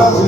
Hello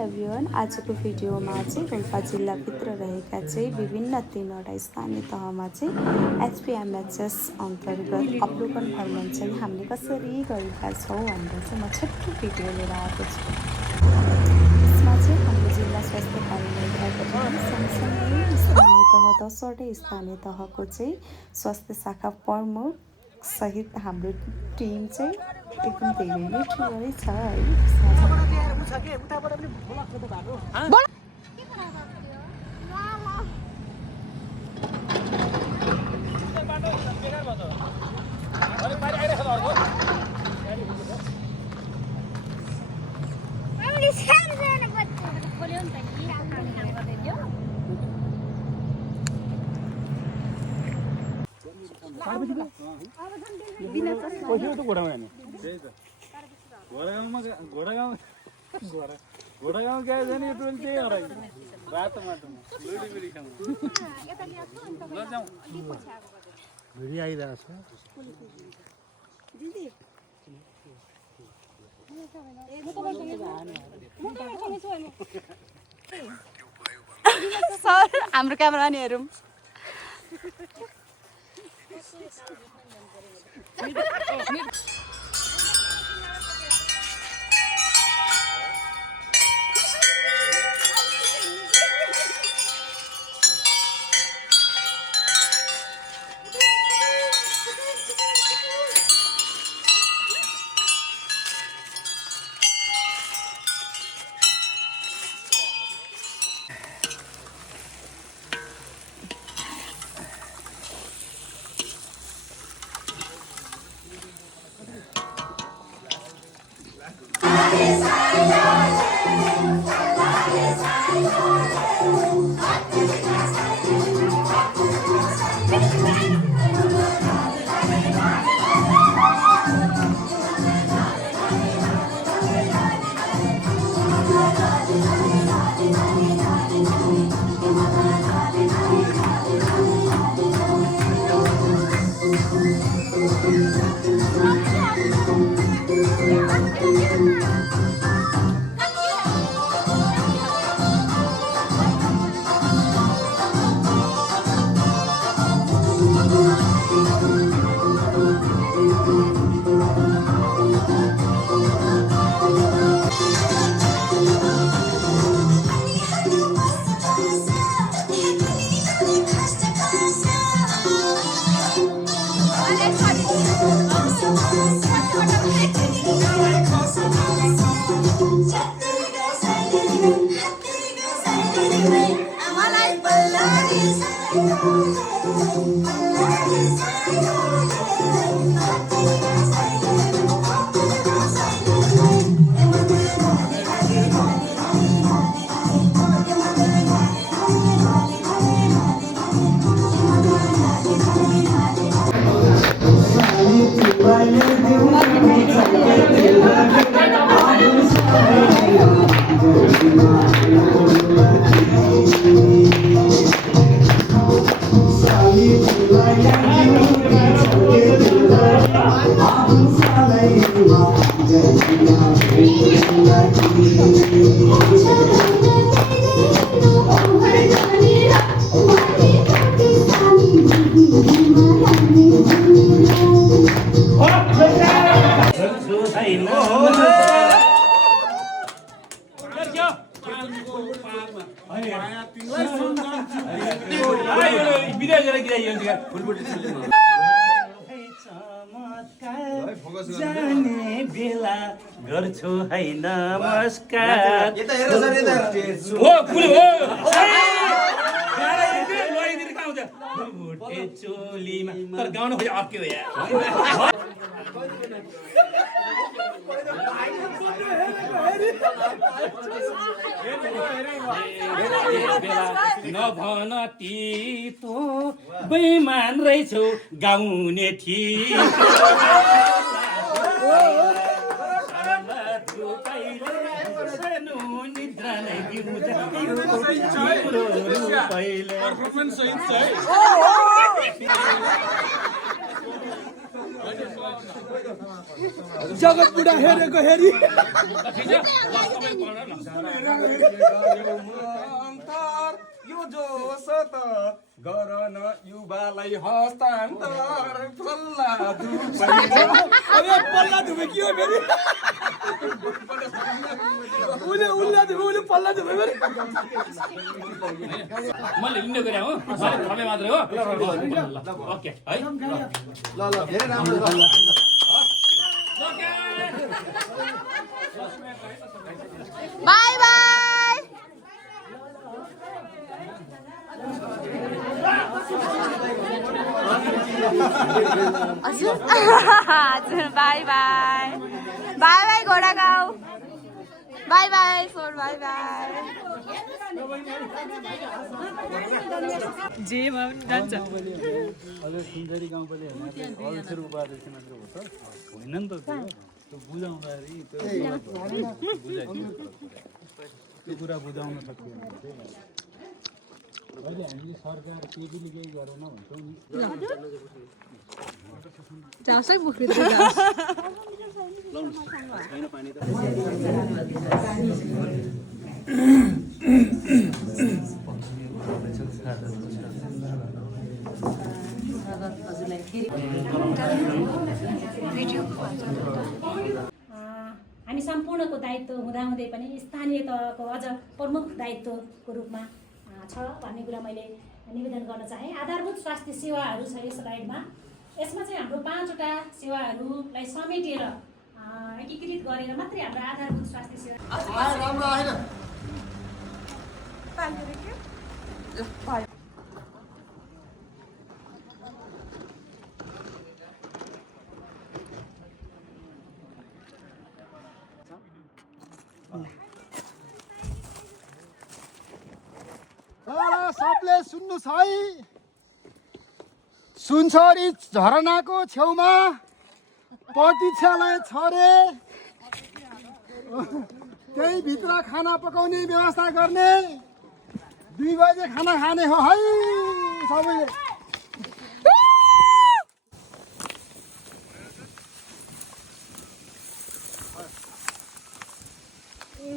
everyone, आजको भिडियोमा चाहिँ रोल्पा जिल्लाभित्र रहेका चाहिँ विभिन्न 3वटा स्थानीय तहमा चाहिँ एचपिएमएचएस अन्तर्गत अवलोकन भ्रमण चाहिँ हामीले कसरी गरेका छौँ भनेर चाहिँ म छोटो भिडियो लिएर आएको छु। यसमा चाहिँ हाम्रो जिल्ला स्वास्थ्य कार्यालयबाट सँगसँगै स्थानीय तह 10वटै स्थानीय तहको चाहिँ स्वास्थ्य शाखा प्रमुख सहित हाम्रो टिम चाहिँ एकदम धेरै नै ठुलो छ है। घोडागाउँ क्या जाने टोल चाहिँ हराइ बाटो माटोमा लुडी बिडी खाउँ ल जाउँ भिडी आइरहेको छ सर हाम्रो क्यामेराम्यान हेरौँ। जाने बेला गर्छु है नमस्कार चोलीमा तर गाउनु खोइ अर्क्यो यार नभन तितो बेइमान रहेछौ गाउने थिए निद्रा नै परफॉर्मेंस सही है जगत बुढा हेरेको हेरी यो जो सत गर न युवालाई हस्तान्तर पल्ला धुपे के हो फेरि उसले पल्ला धुपे फेरि मैले इन्डो गरे हो तपाईँ मात्रै हो ओके है ल धेरै राम्रो बाई बाई हजुर हजुर बाई बाई बाई बाई घोडा गाउँ बाई बाई सोर बाई बाई जेमा जान्छ अझै सुन्दरी गाउँ पनि अल्छेर उपाध्यक्ष मात्र हो त होइन नि त त्यो बुझाउँदाखेरि त्यो कुरा बुझाउन सकिएन अहिले हामीले सरकार केटीले केही गरौँ भन्छौँ नि जासै बोक्नु हामी सम्पूर्णको दायित्व हुँदाहुँदै पनि स्थानीय तहको अझ प्रमुख दायित्वको रूपमा छ भन्ने कुरा मैले निवेदन गर्न चाहेँ। आधारभूत स्वास्थ्य सेवाहरू छ यस स्लाइडमा। यसमा चाहिँ हाम्रो 5वटा सेवाहरूलाई समेटेर एकीकृत गरेर मात्रै हाम्रो आधारभूत स्वास्थ्य सेवा सबले सुन्नुहोस् है सुनसरी झरनाको छेउमा प्रतीक्षालय छ रे त्यही भित्र खाना पकाउने व्यवस्था गर्ने 2 बजे खाना खाने हो है सबैले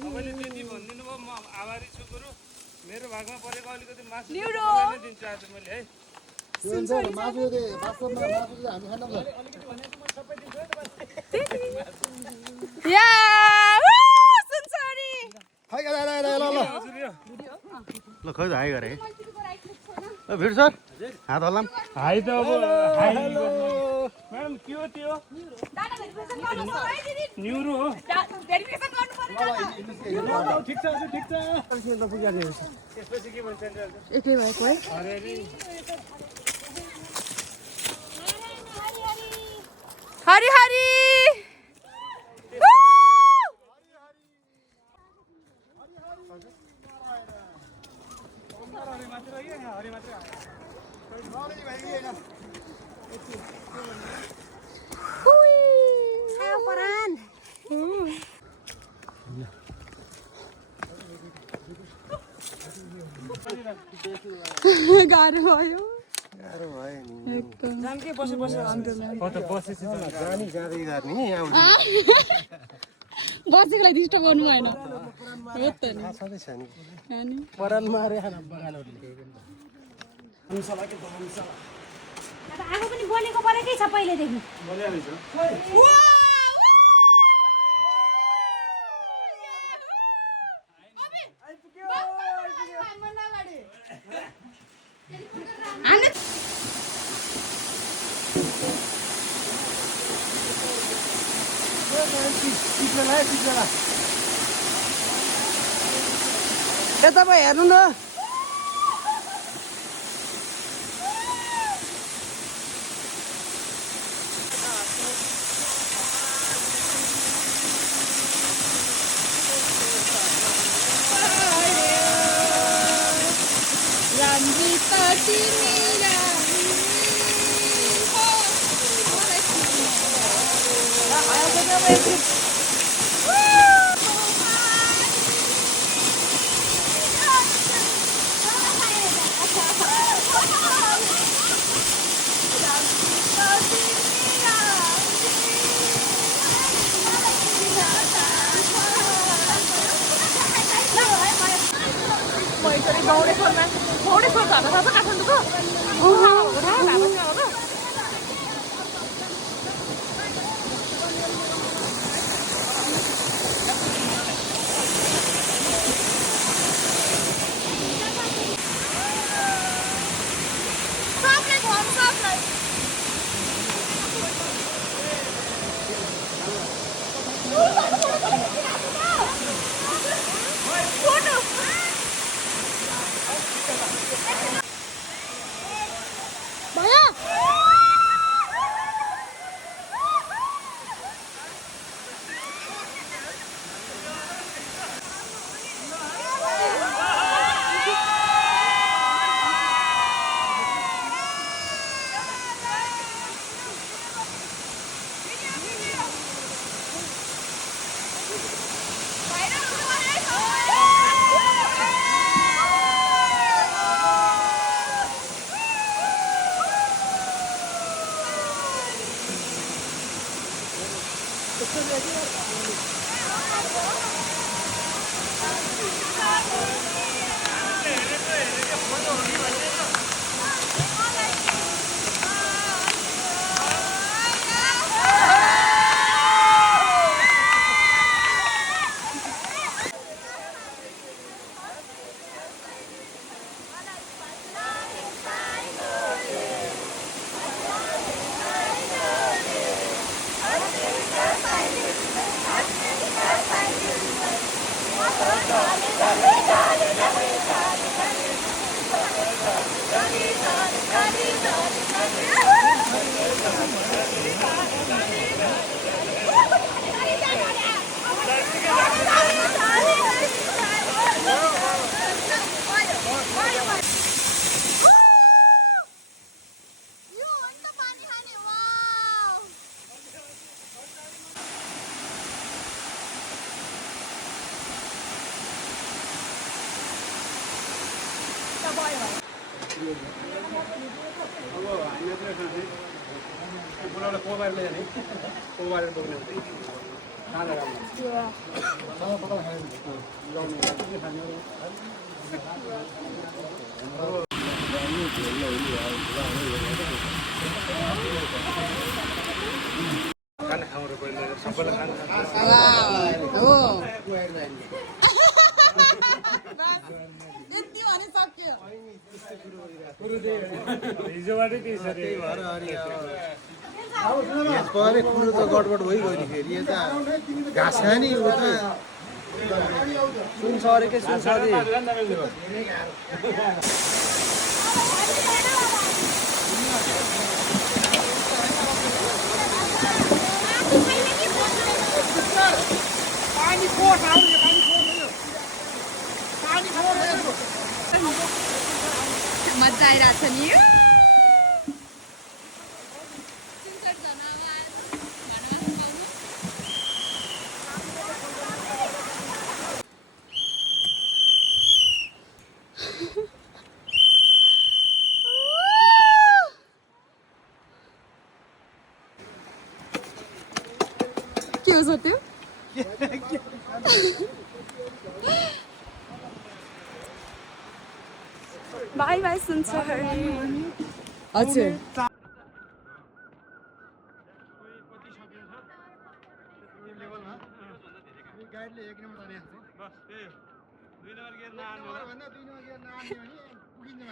तपाईँले त्यति भनिदिनु भयो म आभारी छु गुरु मेरो भागमा परेको अलिकति मासु दिन्छु आज मैले है मासु वास्तवमा मासु हामी खान ल खै हाई गरे भिड सर हात हल्लाम हाई त अब हाई म्याडम के हो त्यो न्युरो हो ठिक छ ठिक छ त्यसपछि के भन्छ एकै भएको है हरि हरि गाह्रो भयो बसेकोलाई डिस्टर्ब गर्नु भएन हो त नि आगो पनि बोलेको परेकै छ पहिलेदेखि तपाईँ हेर्नु न गौडेश्वर झर्ना थाहा छ काठमाडौँको थाहा भएको परे कुरो त गडबड भइगयो नि फेरि यता घाँस खाने उता सुनसरी के सुनसरी मजा आइरहेछ नि के हो त्यो बाई बाई सुन्छ हजुर गाडीले 1 नम्बर ताने बस त्यही हो 2 नम्बर गियर नआन्नु भन्दा 2 नम्बर गियर नआन्ने भने पुगिन्छ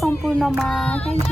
सम्पूर्णमा थ्याङ्क यू।